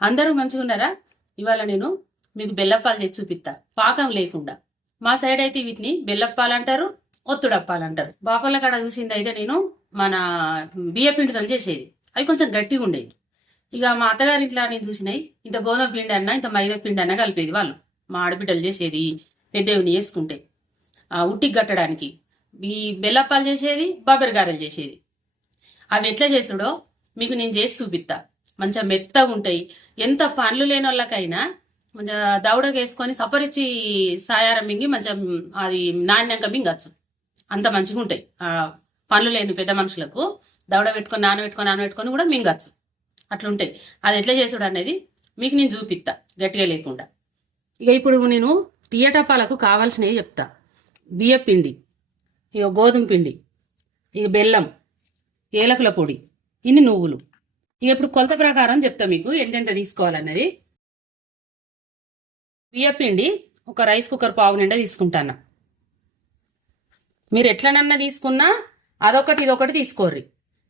అందరూ మంచిగా ఉన్నారా? ఇవాళ నేను మీకు బెల్లప్పాలు తెచ్చి చూపిస్తా, పాకం లేకుండా. మా సైడ్ అయితే వీటిని బెల్లప్పాలు అంటారు, ఒత్తుడప్పాలు అంటారు. బాపల్ల కాడ చూసింది అయితే నేను మన బియ్య పిండితో చేసేది, అవి కొంచెం గట్టిగా ఉండేవి. ఇక మా అత్తగారి ఇంట్లో నేను చూసినాయి, ఇంత గోధుమ పిండి అన్నా ఇంత మైదా పిండి అన్నా కలిపేది వాళ్ళు. మా ఆడబిడ్డలు చేసేది పెద్దవిని వేసుకుంటే ఉట్టికి కట్టడానికి. ఈ బెల్లప్పాలు చేసేది, బొబ్బరి గారెలు చేసేది. అవి ఎట్లా చేసుడో మీకు నేను చేసి చూపిస్తా. మంచిగా మెత్తగా ఉంటాయి. ఎంత పనులు లేని వాళ్ళకైనా మంచిగా దౌడగా వేసుకొని సపరిచి సాయారం మింగి మంచిగా అది నాణ్యంగా మింగచ్చు. అంత మంచిగా ఉంటాయి. పనులు లేని పెద్ద మనుషులకు దౌడ పెట్టుకొని నానబెట్టుకొని కూడా మింగచ్చు. అట్లుంటాయి. అది ఎట్లా చేసుడు అనేది మీకు నేను చూపిస్తా గట్టిగా లేకుండా. ఇక ఇప్పుడు నేను తీయటప్పాలకు కావాల్సినవి చెప్తా. బియ్య పిండి, ఇక గోధుమ పిండి, ఇక బెల్లం, ఏలకుల పొడి, ఇన్ని నువ్వులు. ఇక ఇప్పుడు కొలత ప్రకారం చెప్తా మీకు ఎంతెంత తీసుకోవాలన్నది. బియ్య పిండి ఒక రైస్ కుక్కర్ పావు నిండా తీసుకుంటాను. మీరు ఎట్లనన్నా తీసుకున్నా అదొకటి ఇదొకటి తీసుకోర్రి.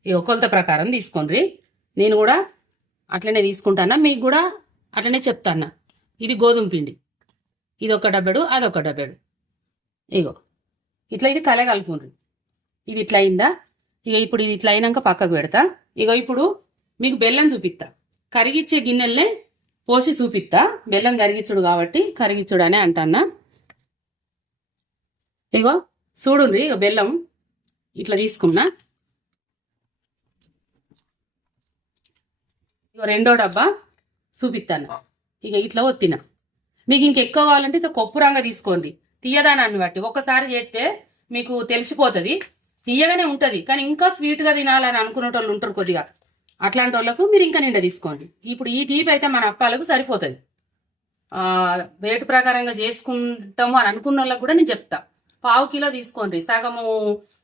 ఇక కొలత ప్రకారం తీసుకోండి. నేను కూడా అట్లనే తీసుకుంటానా, మీకు కూడా అట్లనే చెప్తాను. ఇది గోధుమ పిండి, ఇది ఒక డబ్బెడు, అదొక డబ్బెడు. ఇగో ఇట్లా ఇది కలే కలుపుకుండ్రి. ఇది ఇట్లా అయిందా? ఇక ఇప్పుడు ఇది ఇట్లా అయినాక పక్కకు పెడతా. ఇక ఇప్పుడు మీకు బెల్లం చూపిస్తా. కరిగిచ్చే గిన్నెల్నే పోసి చూపిస్తా. బెల్లం కరిగిచ్చుడు కాబట్టి కరిగిచ్చుడు అనే అంటన్నా. ఇగో చూడుండ్రి, ఇక బెల్లం ఇట్లా తీసుకున్నా. ఇక రెండో డబ్బా చూపిస్తాను. ఇక ఇట్లా ఒత్తిన. మీకు ఇంకెక్కువ కావాలంటే ఇట్లా కొప్పు రంగ తీసుకోండి, తీయదానాన్ని బట్టి. ఒక్కసారి చేస్తే మీకు తెలిసిపోతుంది. తీయగానే ఉంటుంది, కానీ ఇంకా స్వీట్గా తినాలని అనుకునేటోళ్ళు ఉంటారు కొద్దిగా. అట్లాంటి వాళ్ళకు మీరు ఇంకా నిండా తీసుకోండి. ఇప్పుడు ఈ తీపి అయితే మన అప్పాలకు సరిపోతుంది. రేటు ప్రకారంగా చేసుకుంటాము అని అనుకున్న వాళ్ళకు కూడా నేను చెప్తా. పావు కిలో తీసుకోండి. సగము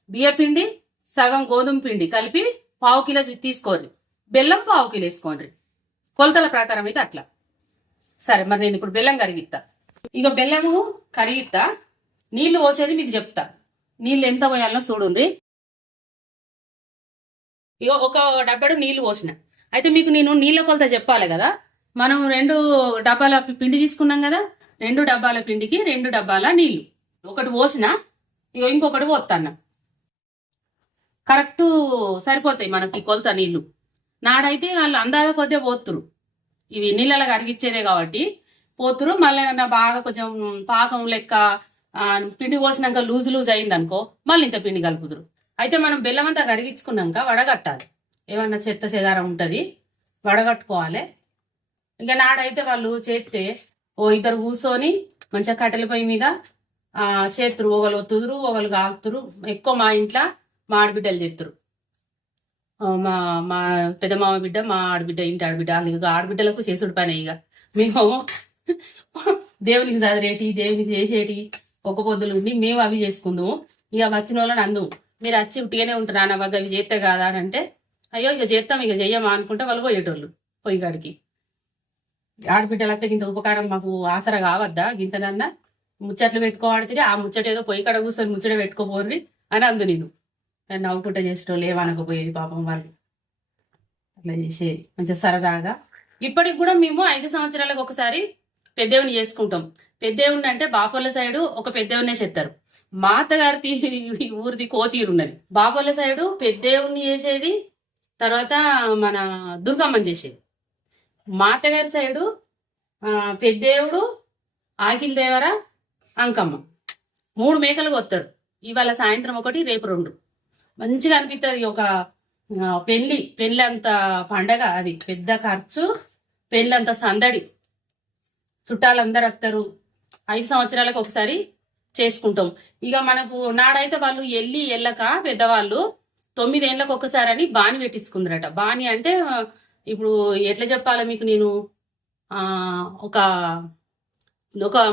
బియ్య పిండి, సగం గోధుమ పిండి కలిపి పావు కిలో తీసుకోండి. బెల్లం పావు కిలో వేసుకోండి. కొలతల ప్రకారం అయితే అట్లా. సరే, మరి నేను ఇప్పుడు బెల్లం కరిగిస్తా. ఇక బెల్లము కరిగిస్తా. నీళ్లు పోసేది మీకు చెప్తా. నీళ్ళు ఎంత పోయాలనో చూడండి. ఇక ఒక డబ్బడు నీళ్లు పోసిన. అయితే మీకు నేను నీళ్ళ కొలత చెప్పాలి కదా. మనం 2 డబ్బాల పిండి తీసుకున్నాం కదా. 2 డబ్బాల పిండికి 2 డబ్బాల నీళ్లు. ఒకటి పోసిన, ఇక ఇంకొకటి పోతాన్న. కరెక్ట్ సరిపోతాయి మనకి కొలత నీళ్లు. నాడైతే వాళ్ళు అందాజ కొద్దిగా పోతురు. ఇవి నీళ్ళలో కరిగిచ్చేదే కాబట్టి పోతురు. మళ్ళీ ఏమన్నా బాగా కొంచెం పాకం లెక్క పిండి పోసినాక లూజ్ అయింది అనుకో, మళ్ళీ ఇంత పిండి కలుపుతురు. అయితే మనం బెల్లం అంతా కరిగించుకున్నాక వడగట్టాలి. ఏమన్నా చెత్త చెదారం ఉంటుంది, వడగట్టుకోవాలి. ఇక నాడైతే వాళ్ళు చేస్తే ఇద్దరు కూర్చొని మంచిగా కట్టెల పొయ్యి మీద చేతురు. ఒకరు ఒత్తుదురు, ఒకరు కాకుతురు. ఎక్కువ మా ఇంట్లో మా ఆడబిడ్డలు చేతురు. మా మా పెద్ద మామ బిడ్డ, మా ఆడబిడ్డ, ఇంటి ఆడబిడ్డ. ఇక ఆడబిడ్డలకు చేసుడు పని. ఇక మేము దేవునికి చదివేటి, దేవునికి చేసేటి ఒక పొద్దులు ఉండి మేము అవి చేసుకుందాము. ఇక వచ్చిన వాళ్ళని అందు మీరు వచ్చి ఉట్టిగానే ఉంటారు నాన్న బాగా అవి చేస్తే కాదా అని అంటే, అయ్యో ఇక చేస్తాం, ఇక చెయ్యమా అనుకుంటే వాళ్ళు పోయేటోళ్ళు పొయ్యి కాడికి. ఆడబిడ్డలతో ఇంత ఉపకారం మాకు ఆసర కావద్దా? గింతనన్నా ముచ్చట్లు పెట్టుకోవాడితే ఆ ముచ్చట ఏదో పొయ్యి కాడ కూర్చొని ముచ్చట పెట్టుకోపోర్రి అని అందు. నేను నవ్వుకుంటా చేసేటోళ్ళు ఏమనకపోయేది పాపం వాళ్ళు. అట్లా చేసేది మంచిగా సరదాగా. ఇప్పటికి కూడా మేము 5 సంవత్సరాలకు ఒకసారి పెద్దవుని చేసుకుంటాం. పెద్దవుని అంటే బాపల్ల సైడు ఒక పెద్దవునే చేస్తారు. మా అత్తగారి ఊరిది కోతీరు ఉన్నది. బాపల్ల సైడు పెద్దవుని చేసేది, తర్వాత మన దుర్గమ్మని చేసేది. మా అత్తగారి సైడు పెద్దేవుడు, ఆకిలి దేవర, అంకమ్మ 3 మేకలు కొత్తారు. ఇవాళ సాయంత్రం ఒకటి, రేపు 2. మంచిగా అనిపిస్తుంది. ఒక పెళ్ళి అంత పండగ, అది పెద్ద ఖర్చు, పెళ్ళి అంత సందడి, చుట్టాలందరూ వస్తారు. 5 సంవత్సరాలకు ఒకసారి చేసుకుంటాం. ఇక మనకు నాడైతే వాళ్ళు వెళ్ళక పెద్దవాళ్ళు 9 ఏళ్ళకు ఒకసారి అని బాని పెట్టించుకుందరట. బాని అంటే ఇప్పుడు ఎట్లా చెప్పాలో మీకు నేను, ఒక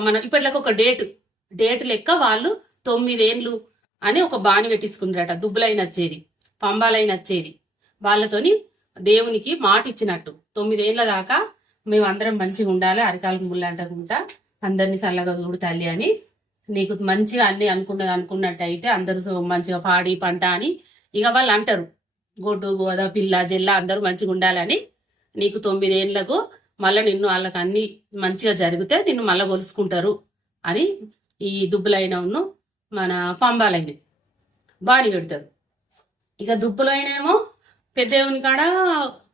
మన ఇప్పటికి ఒక డేట్ లెక్క వాళ్ళు 9 ఏళ్ళు అని ఒక బాని పెట్టించుకుందరట. దుబ్బులైన వచ్చేది, పంబాలైన వచ్చేది. వాళ్ళతోని దేవునికి మాట ఇచ్చినట్టు 9 ఏళ్ళ దాకా మేము అందరం మంచిగా ఉండాలి, అరికాలకు ముళ్ళంటకుంటా అందరినీ చల్లగా చూడు తల్లి అని, నీకు మంచిగా అన్ని అనుకున్నట్టు అయితే అందరూ మంచిగా పాడి పంట అని ఇక వాళ్ళు అంటారు. గొడ్డు గోద పిల్ల జెల్ల అందరూ మంచిగా ఉండాలని నీకు 9 ఏళ్ళకు మళ్ళీ నిన్ను వాళ్ళకి అన్ని మంచిగా జరిగితే నిన్ను మళ్ళీ కొలుసుకుంటారు అని ఈ దుబ్బులైనను మన పంబాలైన బాణి పెడతారు. ఇక దుబ్బులైనేమో పెద్దవుని కాడ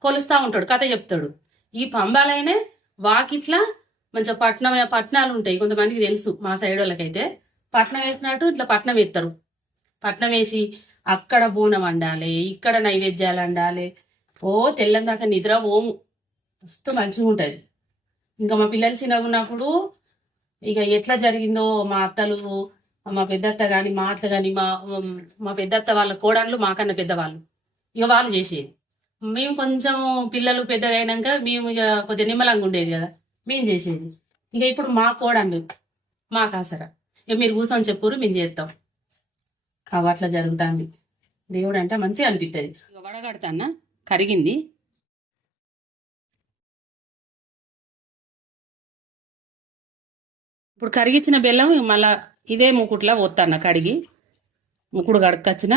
కొలుస్తా ఉంటాడు, కథ చెప్తాడు. ఈ పంబాలైనే వాకిట్లా మంచిగా పట్నాలు ఉంటాయి, కొంతమందికి తెలుసు మా సైడ్ వాళ్ళకైతే. పట్నం వేసినట్టు ఇట్లా పట్నం వేస్తారు. పట్నం వేసి అక్కడ బోనం వండాలి, ఇక్కడ నైవేద్యాలు వండాలి. ఓ తెల్లం దాకా నిద్ర ఓము, మస్తు మంచిగా ఉంటుంది. ఇంకా మా పిల్లలు చిన్నగా ఉన్నప్పుడు ఇక ఎట్లా జరిగిందో మా అత్తలు, మా పెద్దత్త కానీ మా అత్త కానీ మా పెద్దత్త వాళ్ళ కోడళ్ళు మాకన్నా పెద్దవాళ్ళు, ఇక వాళ్ళు చేసేది. మేము కొంచెం పిల్లలు పెద్దగా అయినాక మేము ఇక కొద్దిగా నిమ్మలంగా ఉండేది కదా, మేము చేసేది. ఇక ఇప్పుడు మా కోడళ్ళు మా కాసరా ఇక మీరు కూర్చొని చెప్పురు మేము చేస్తాం. అవి అట్లా జరుగుతుంది. దేవుడు అంటే మంచిగా అనిపిస్తుంది. ఇక వడగడతాన్నా కరిగింది. ఇప్పుడు కరిగించిన బెల్లం మళ్ళా ఇదే ముకుట్లా పోతాను, కడిగి ముకుడు కడకొచ్చిన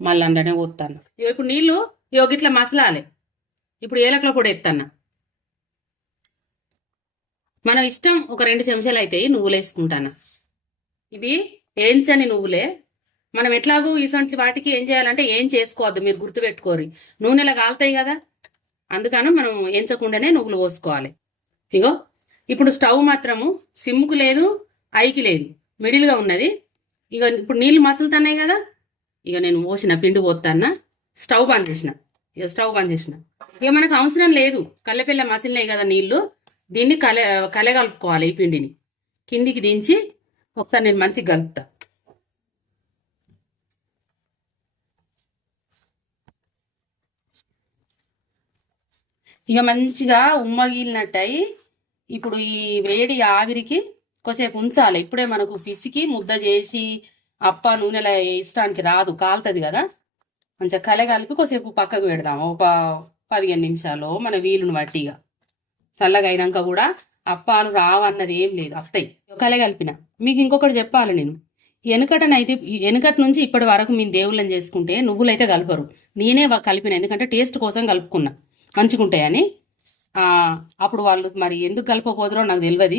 మళ్ళీ అందులోనే పోతాను. ఇప్పుడు నీళ్ళు ఇట్లా మసలాలి. ఇప్పుడు ఏలకల పొడి ఎత్తాను. మనం ఇష్టం ఒక 2 చెంచాలు అయితే నువ్వులు వేసుకుంటాను. ఇవి వేయించని నువ్వులే. మనం ఎట్లాగూ ఇసంటి వాటికి ఏం చేయాలంటే ఏం చేసుకోవద్దు, మీరు గుర్తుపెట్టుకోరు, నూనెలా కాలుతాయి కదా, అందుకని మనం వేయించకుండానే నువ్వులు పోసుకోవాలి. ఇగో ఇప్పుడు స్టవ్ మాత్రము సిమ్కు లేదు, ఐకి లేదు, మిడిల్గా ఉన్నది. ఇక ఇప్పుడు నీళ్ళు మసులుతున్నాయి కదా, ఇక నేను పోసిన పిండి పోతాన్నా. స్టవ్ బంద్ చేసిన. ఇక మనకు అవసరం లేదు, కల్లెపిల్ల మసిలినాయి కదా నీళ్లు, దీన్ని కలగలుపుకోవాలి. ఈ పిండిని కిందికి దించి ఒకసారి నేను మంచిగా కలుపుతా. ఇక మంచిగా ఉమ్మగిలినట్టయి ఇప్పుడు ఈ వేడి ఆవిరికి కొద్దిసేపు ఉంచాలి. ఇప్పుడే మనకు పిసికి ముద్ద చేసి అప్ప నూనెలో ఇష్టానికి రాదు, కాలుతుంది కదా. మంచిగా కలగలిపి కొద్దిసేపు పక్కకు పెడదాం, ఒక 15 నిమిషాలు మన వీలును బట్టిగా. చల్లగా అయినాక కూడా అప్పాలు రావన్నది ఏం లేదు, అత్తయి కలగలిపిన. మీకు ఇంకొకటి చెప్పాలి, నేను వెనుకటి నుంచి ఇప్పటి వరకు మేము దేవుళ్ళని చేసుకుంటే నువ్వులైతే కలపరు, నేనే కలిపిన. ఎందుకంటే టేస్ట్ కోసం కలుపుకున్నా, మంచిగుంటాయని. అప్పుడు వాళ్ళు మరి ఎందుకు కలపకపోదురో నాకు తెలియదు.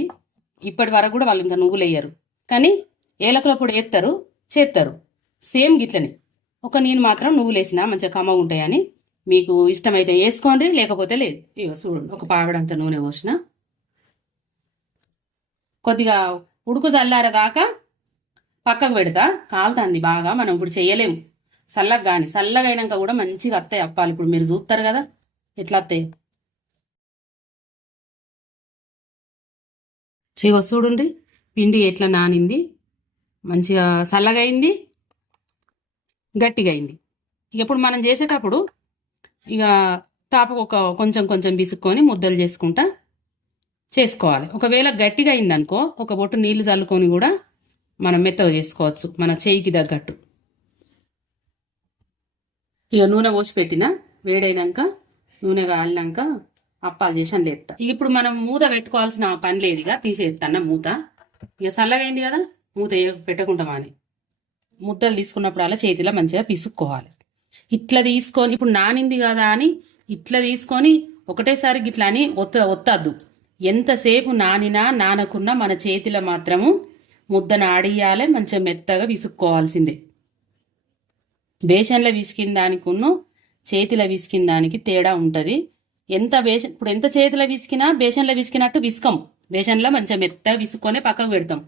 ఇప్పటి వరకు కూడా వాళ్ళు ఇంకా నువ్వులు వేయరు, కానీ ఏలకుల పొడి వేస్తారు, చేస్తారు సేమ్ గిట్లని. నేను మాత్రం నువ్వులు వేసిన మంచిగా కమ్మగా ఉంటాయని. మీకు ఇష్టమైతే వేసుకోండి, లేకపోతే లేదు. ఇక చూడండి, ఒక పావడంత నూనె పోసిన. కొద్దిగా ఉడుకు చల్లారేదాకా పక్కకు పెడతా, కాలుతుంది బాగా. మనం ఇప్పుడు చేయలేము చల్లగా అయినాక కూడా మంచిగా వస్తాయి అప్పాలు. ఇప్పుడు మీరు చూస్తారు కదా ఎట్లా వస్తాయి. చూడండి పిండి ఎట్లా నానింది, మంచిగా చల్లగా అయింది, గట్టిగా అయింది. ఇక ఇప్పుడు మనం చేసేటప్పుడు ఇక తాపకు కొంచెం బిసుక్కొని ముద్దలు చేసుకుంటా చేసుకోవాలి. ఒకవేళ గట్టిగా అయిందనుకో ఒక బొట్టు నీళ్లు చల్లుకొని కూడా మనం మెత్తగా చేసుకోవచ్చు, మన చేయికి తగ్గట్టు. ఇక నూనె పోసి పెట్టిన, వేడైనాక నూనె కాలినాక అప్పాలు చేసాను లేస్తా. ఇప్పుడు మనం మూత పెట్టుకోవాల్సిన పని లేదు, ఇక తీసేస్తాను మూత. ఇక చల్లగైంది కదా, మూత పెట్టకుండా అని ముద్దలు తీసుకున్నప్పుడు అలా చేతిలో మంచిగా పిసుక్కోవాలి. ఇట్లా తీసుకొని ఇప్పుడు నానింది కదా అని ఇట్లా తీసుకొని ఒకటేసారి ఇట్లా అని ఒత్తద్దు. ఎంతసేపు నానకున్నా మన చేతిలో మాత్రము ముద్దను ఆడియాలి, మంచిగా మెత్తగా విసుక్కోవాల్సిందే. బేసన్లో విసికిన దానికును చేతిలో విసికిన దానికి తేడా ఉంటుంది. ఇప్పుడు ఎంత చేతిలో విసికినా బేసన్లో విసికినట్టు విసుకం. బేసన్లో మంచిగా మెత్తగా విసుక్కొని పక్కకు పెడతాం.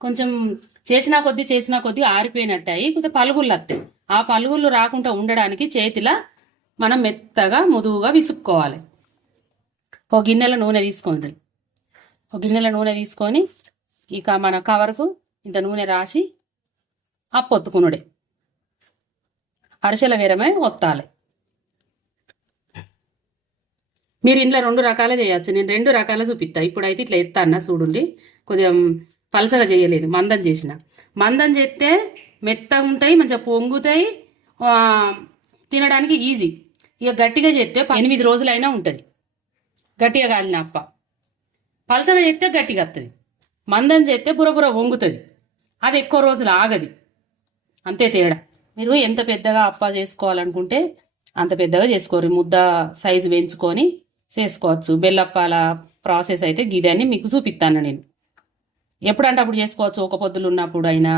కొంచెం చేసినా కొద్దీ ఆరిపోయినట్టాయి, కొంచెం పలుగుళ్ళు వస్తాయి. ఆ పలుగుళ్ళు రాకుండా ఉండడానికి చేతిలో మనం మెత్తగా ముదువుగా విసుక్కోవాలి. ఒక గిన్నెలో నూనె తీసుకొని ఇక మన కవర్కు ఇంత నూనె రాసి అప్పొత్తుకునుడే, అరిసెల వేరమే ఒత్తాలి. మీరు ఇంట్లో 2 రకాలు చేయొచ్చు, నేను 2 రకాలు చూపిస్తా. ఇప్పుడైతే ఇట్లా ఎత్తాన్న చూడండి, కొద్దిగా పలసగా చేయలేదు, మందం చేస్తే మెత్తగా ఉంటాయి, మంచిగా పొంగుతాయి, తినడానికి ఈజీ. ఇక గట్టిగా చేస్తే 8 రోజులైనా ఉంటుంది గట్టిగా కాలిన అప్ప. పలసగా చేస్తే గట్టిగా వస్తుంది, మందం చేస్తే బురబుర వంగుతుంది, అది ఎక్కువ రోజులు ఆగది, అంతే తేడా. మీరు ఎంత పెద్దగా అప్ప చేసుకోవాలనుకుంటే అంత పెద్దగా చేసుకోరు, ముద్ద సైజు పెంచుకొని చేసుకోవచ్చు. బెల్లప్పాల ప్రాసెస్ అయితే గిదని మీకు చూపిస్తాను నేను. ఎప్పుడంటే అప్పుడు చేసుకోవచ్చు, ఒక పొద్దులు ఉన్నప్పుడు అయినా.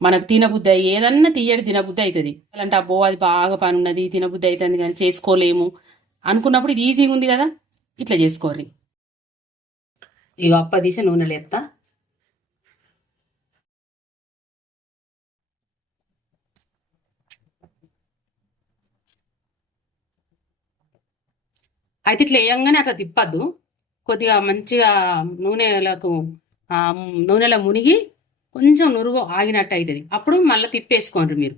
మనకు తినబుద్ధి అయ్యి ఏదన్నా తీయడి తినబుద్ధి అవుతుంది. అంటే అబ్బో అది బాగా పని ఉన్నది తినబుద్ధి అవుతుంది కానీ చేసుకోలేము అనుకున్నప్పుడు ఇది ఈజీగా ఉంది కదా, ఇట్లా చేసుకోర్రి. ఇక అప్ప తీసి నూనెలు ఎత్తా. అయితే ఇట్లా వేయంగానే అట్లా తిప్పద్దు, కొద్దిగా మంచిగా నూనెలకు నూనెలో మునిగి కొంచెం నురుగు ఆగినట్టు అవుతుంది, అప్పుడు మళ్ళీ తిప్పేసుకోండి మీరు.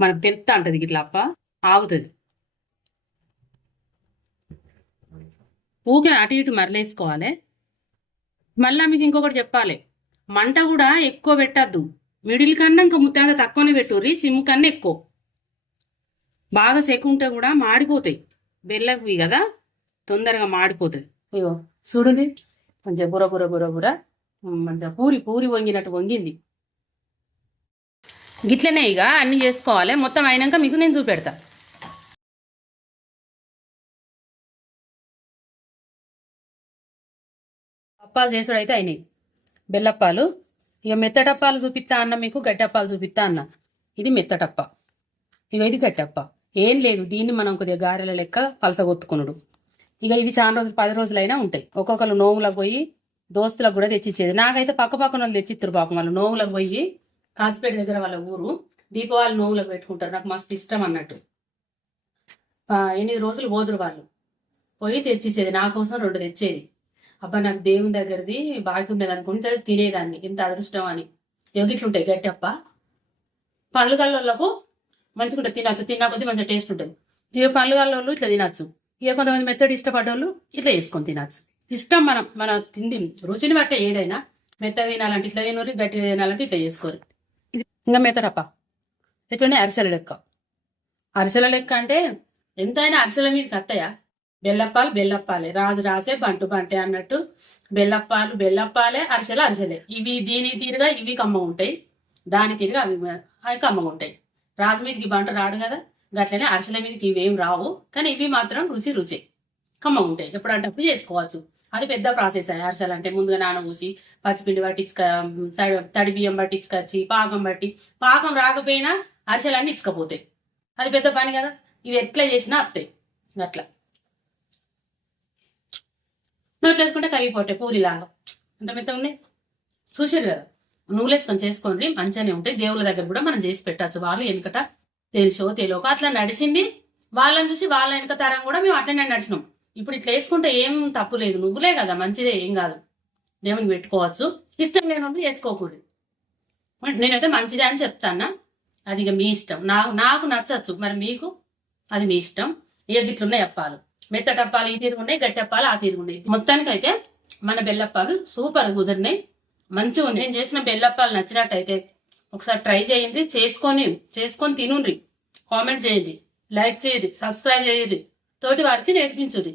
మనకు తెలుస్తా ఉంటుంది ఇట్లా అప్ప ఆగుతుంది. ఊకే అటు ఇటు మరలేసుకోవాలి. మళ్ళీ మీకు ఇంకొకటి చెప్పాలి, మంట కూడా ఎక్కువ పెట్టద్దు, మిడిల్ కన్నా ఇంకా ముత్తంగా తక్కువనే పెట్టుర్రి, సిమ్ కన్నా ఎక్కువ. బాగా సెకుంటే కూడా మాడిపోతాయి, బెల్లవి కదా తొందరగా మాడిపోతుంది. ఇగో చూడండి, మంచిగా బుర బుర బుర బుర మంచిగా పూరి పూరి వంగినట్టు వంగింది. గిట్లనే ఇక అన్నీ చేసుకోవాలి. మొత్తం అయినాక మీకు నేను చూపెడతా. అప్పాలు చేసుడు అయితే అయినాయి, బెల్లప్పాలు. ఇక మెత్తటప్పాలు చూపిస్తా అన్న, మీకు గట్టప్పాలు చూపిస్తా అన్న. ఇది మెత్తటప్ప, ఇక ఇది గట్టప్ప. ఏం లేదు, దీన్ని మనం కొద్దిగా గారెల లెక్క పలసగొత్తుకునుడు. ఇక ఇవి చాలా రోజులు 10 రోజులైనా ఉంటాయి. ఒక్కొక్కరు నోములకు పోయి దోస్తులకు కూడా తెచ్చిచ్చేది. నాకైతే పక్క పక్కన వాళ్ళు తెచ్చిస్తారు పాపం. వాళ్ళు నోములకు పోయి, కాసిపేట దగ్గర వాళ్ళ ఊరు, దీపావళి నోములకు పెట్టుకుంటారు. నాకు మస్తు ఇష్టం అన్నట్టు. 8 రోజులు పోదురు వాళ్ళు, పోయి తెచ్చిచ్చేది. నా కోసం 2 తెచ్చేది. అబ్బా నాకు దేవుని దగ్గరది బాగా ఉండేది అనుకుంటే తినేదాన్ని, ఎంత అదృష్టం అని. ఇట్లుంటాయి గట్టప్ప. పళ్ళు కళ్ళకు మంచిగా తినచ్చు, తిన్నా కొద్ది మంచిగా టేస్ట్ ఉంటుంది. ఇక పళ్ళు కళ్ళోళ్ళు ఇట్లా తినచ్చు. ఇక కొంతమంది మెత్తడి ఇష్టపడ్డోళ్ళు ఇట్లా చేసుకొని తినచ్చు. ఇష్టం మన తిండి రుచిని బట్టే. ఏదైనా మెత్తగా తినాలంటే ఇట్లా తినరు, గట్టిగా తినాలంటే ఇట్లా చేసుకోరు. ఇది ఇంకా మెత్తడప్ప. ఇట్లనే అరిసెల లెక్క. అరిసెల లెక్క అంటే ఎంతైనా అరిసెల మీదకి అత్తయా. బెల్లప్పాలు బెల్లప్పాలే, రాజు రాసే బంటు బంటే అన్నట్టు. బెల్లప్పాలు బెల్లప్పాలే, అరిసెలు అరిసెలే. ఇవి దీని తీరుగా ఇవి కమ్మ ఉంటాయి, దాని తీరుగా అవి కమ్మ ఉంటాయి. రాజు మీదకి బంట రాడు కదా, గట్లనే అరిసెల మీదకి ఇవేం రావు, కానీ ఇవి మాత్రం రుచి రుచి కమ్మ ఉంటాయి. ఎప్పుడంటే అప్పుడు చేసుకోవచ్చు. అది పెద్ద ప్రాసెస్. అరిసెలు అంటే ముందుగా నానబూసి పచ్చిపిండి పట్టించుక, తడి బియ్యం పట్టించుకొచ్చి పాకం బట్టి, పాకం రాకపోయినా అరిసెలు అన్నీ ఇచ్చుకపోతాయి. అది పెద్ద పని కదా. ఇది ఎట్లా చేసినా వస్తాయి. అట్లా నోట్లు వేసుకుంటే కరిగిపోతాయి పూరిలాగా, అంత మెత్త ఉన్నాయి. చూసారు కదా, నువ్వులు వేసుకొని చేసుకోండి, మంచిగానే ఉంటాయి. దేవుళ్ళ దగ్గర కూడా మనం చేసి పెట్టచ్చు. వాళ్ళు వెనుకట తెలుసో తెలియక అట్లా నడిచింది, వాళ్ళని చూసి వాళ్ళ వెనుక తరం కూడా మేము అట్లనే నడిచినాం. ఇప్పుడు ఇట్లా వేసుకుంటే ఏం తప్పు లేదు, నువ్వులే కదా, మంచిదే, ఏం కాదు. దేవునికి పెట్టుకోవచ్చు. ఇష్టం లేనప్పుడు చేసుకోకూడదు. నేనైతే మంచిదే అని చెప్తానా, అది ఇక మీ ఇష్టం. నాకు నచ్చచ్చు, మరి మీకు అది మీ ఇష్టం. ఏ గిట్లున్నాయి అప్పాలు, మెత్తటప్పాలు ఈ తీరుగున్నాయి, గట్టప్పాలు ఆ తీరుగున్నాయి. మొత్తానికైతే మన బెల్లప్పాలు సూపర్ కుదిరినాయి, మంచిగా ఉంది. నేను చేసిన బెల్లప్పాలు నచ్చినట్టయితే ఒకసారి ట్రై చేయండి, చేసుకొని తినుండ్రి, కామెంట్ చేయండి, లైక్ చేయండి, సబ్స్క్రైబ్ చేయండి, తోటి వారికి నేర్పించుర్రి.